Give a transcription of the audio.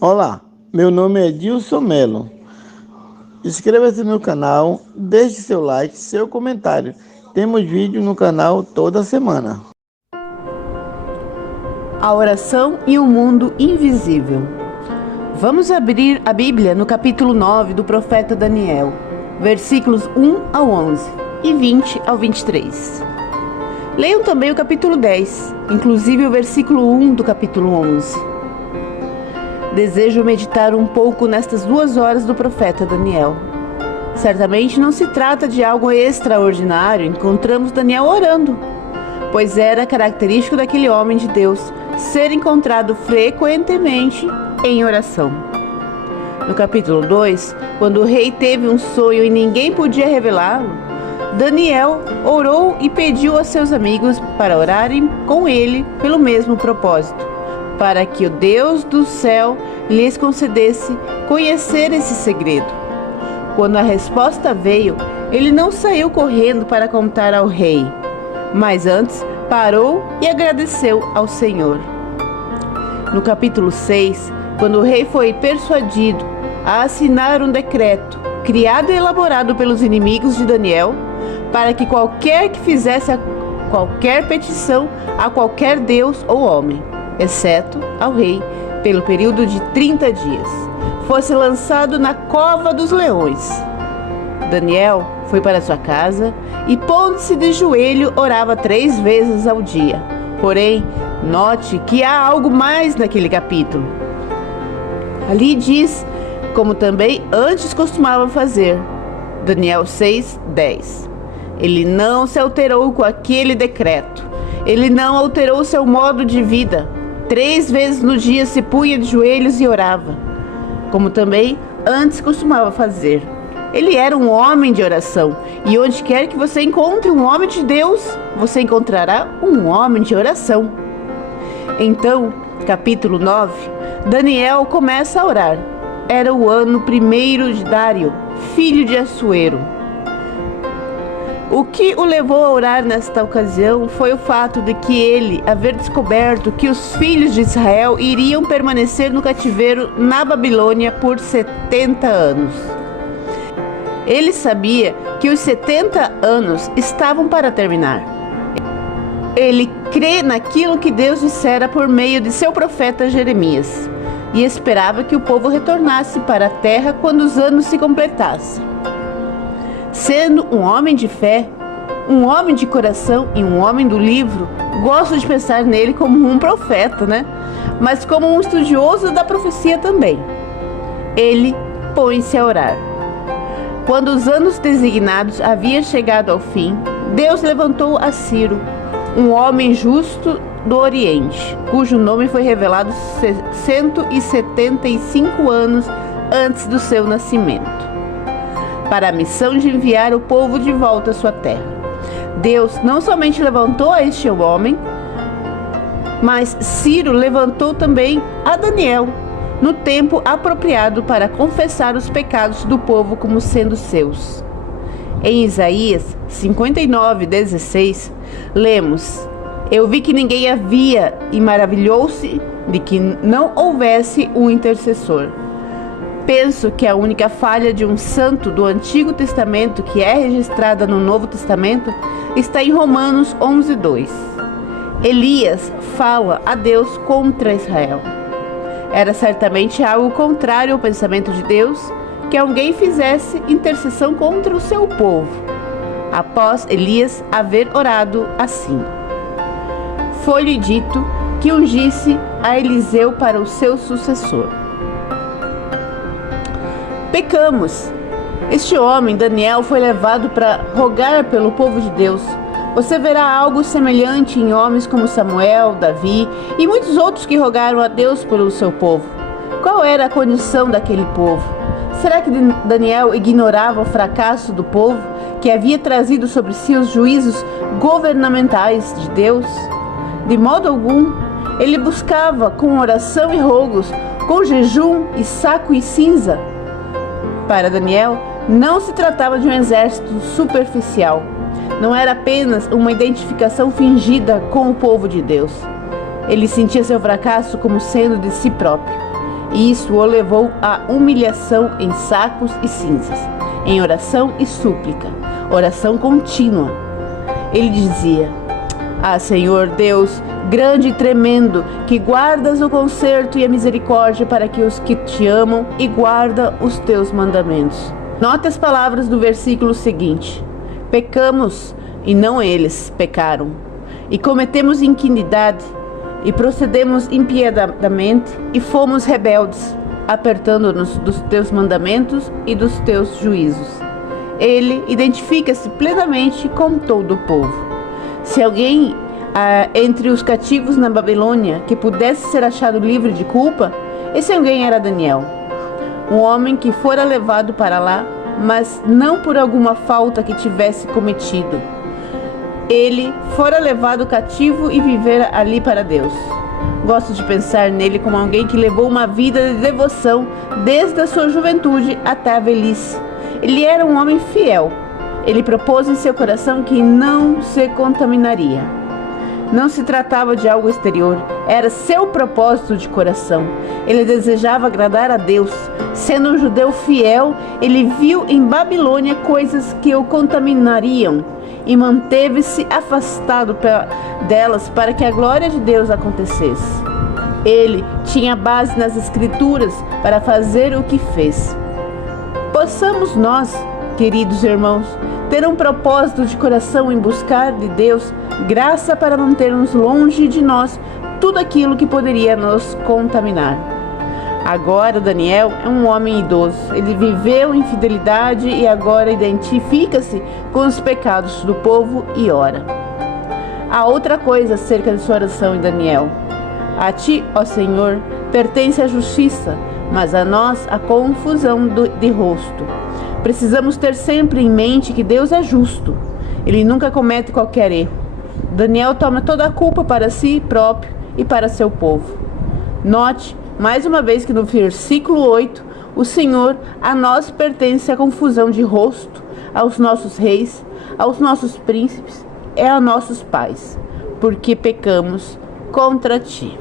Olá, meu nome é Dilson Melo. Inscreva-se no canal, deixe seu like, seu comentário. Temos vídeo no canal toda semana. A oração e o mundo invisível. Vamos abrir a Bíblia no capítulo 9 do profeta Daniel, versículos 1 ao 11 e 20 ao 23. Leiam também o capítulo 10, inclusive o versículo 1 do capítulo 11. Desejo meditar um pouco nestas 2 horas do profeta Daniel. Certamente não se trata de algo extraordinário, encontramos Daniel orando, pois era característico daquele homem de Deus ser encontrado frequentemente em oração. No capítulo 2, quando o rei teve um sonho e ninguém podia revelá-lo, Daniel orou e pediu a seus amigos para orarem com ele pelo mesmo propósito, para que o Deus do céu lhes concedesse conhecer esse segredo. Quando a resposta veio, ele não saiu correndo para contar ao rei, mas antes parou e agradeceu ao Senhor. No capítulo 6, quando o rei foi persuadido a assinar um decreto criado e elaborado pelos inimigos de Daniel, para que qualquer que fizesse qualquer petição a qualquer deus ou homem, exceto ao rei, pelo período de 30 dias, fosse lançado na cova dos leões. Daniel foi para sua casa e, pondo-se de joelho, orava 3 vezes ao dia. Porém, note que há algo mais naquele capítulo. Ali diz, como também antes costumava fazer. Daniel 6:10. Ele não se alterou com aquele decreto. Ele não alterou seu modo de vida. 3 vezes no dia se punha de joelhos e orava, como também antes costumava fazer. Ele era um homem de oração, e onde quer que você encontre um homem de Deus, você encontrará um homem de oração. Então, capítulo 9, Daniel começa a orar. Era o ano 1º de Dário, filho de Assuero. O que o levou a orar nesta ocasião foi o fato de que ele haver descoberto que os filhos de Israel iriam permanecer no cativeiro na Babilônia por 70 anos. Ele sabia que os 70 anos estavam para terminar. Ele crê naquilo que Deus dissera por meio de seu profeta Jeremias e esperava que o povo retornasse para a terra quando os anos se completassem. Sendo um homem de fé, um homem de coração e um homem do livro, gosto de pensar nele como um profeta, Mas como um estudioso da profecia também. Ele põe-se a orar. Quando os anos designados haviam chegado ao fim, Deus levantou a Ciro, um homem justo do Oriente, cujo nome foi revelado 175 anos antes do seu nascimento, para a missão de enviar o povo de volta à sua terra. Deus não somente levantou a este homem, mas Ciro levantou também a Daniel, no tempo apropriado para confessar os pecados do povo como sendo seus. Em Isaías 59:16, lemos: Eu vi que ninguém havia e maravilhou-se de que não houvesse um intercessor. Penso que a única falha de um santo do Antigo Testamento que é registrada no Novo Testamento está em Romanos 11:2. Elias fala a Deus contra Israel. Era certamente algo contrário ao pensamento de Deus que alguém fizesse intercessão contra o seu povo, após Elias haver orado assim. Foi-lhe dito que ungisse a Eliseu para o seu sucessor. Pecamos. Este homem, Daniel, foi levado para rogar pelo povo de Deus. Você verá algo semelhante em homens como Samuel, Davi e muitos outros que rogaram a Deus pelo seu povo. Qual era a condição daquele povo? Será que Daniel ignorava o fracasso do povo que havia trazido sobre si os juízos governamentais de Deus? De modo algum. Ele buscava com oração e rogos, com jejum e saco e cinza. Para Daniel, não se tratava de um exército superficial. Não era apenas uma identificação fingida com o povo de Deus. Ele sentia seu fracasso como sendo de si próprio. e isso o levou à humilhação em sacos e cinzas, em oração e súplica, oração contínua. Ele dizia: Ah, Senhor Deus, grande e tremendo, que guardas o conserto e a misericórdia para que os que te amam e guarda os teus mandamentos. Note as palavras do versículo seguinte: pecamos e não eles pecaram, e cometemos iniquidade e procedemos impiedadamente e fomos rebeldes, apertando-nos dos teus mandamentos e dos teus juízos. Ele identifica-se plenamente com todo o povo. Se alguém entre os cativos na Babilônia que pudesse ser achado livre de culpa, esse alguém era Daniel, um homem que fora levado para lá, mas não por alguma falta que tivesse cometido. Ele fora levado cativo e vivera ali para Deus. Gosto de pensar nele como alguém que levou uma vida de devoção desde a sua juventude até a velhice. Ele era um homem fiel. Ele propôs em seu coração que não se contaminaria. Não se tratava de algo exterior, era seu propósito de coração. Ele desejava agradar a Deus. Sendo um judeu fiel, ele viu em Babilônia coisas que o contaminariam e manteve-se afastado delas para que a glória de Deus acontecesse. Ele tinha base nas Escrituras para fazer o que fez. Possamos nós, queridos irmãos, ter um propósito de coração em buscar de Deus graça para mantermos longe de nós tudo aquilo que poderia nos contaminar. Agora Daniel é um homem idoso. Ele viveu em fidelidade e agora identifica-se com os pecados do povo e ora. Há outra coisa acerca de sua oração em Daniel. A ti, ó Senhor, pertence a justiça, mas a nós a confusão de rosto. Precisamos ter sempre em mente que Deus é justo. Ele nunca comete qualquer erro. Daniel toma toda a culpa para si próprio e para seu povo. Note, mais uma vez, que no versículo 8, o Senhor a nós pertence a confusão de rosto, aos nossos reis, aos nossos príncipes e a nossos pais, porque pecamos contra ti.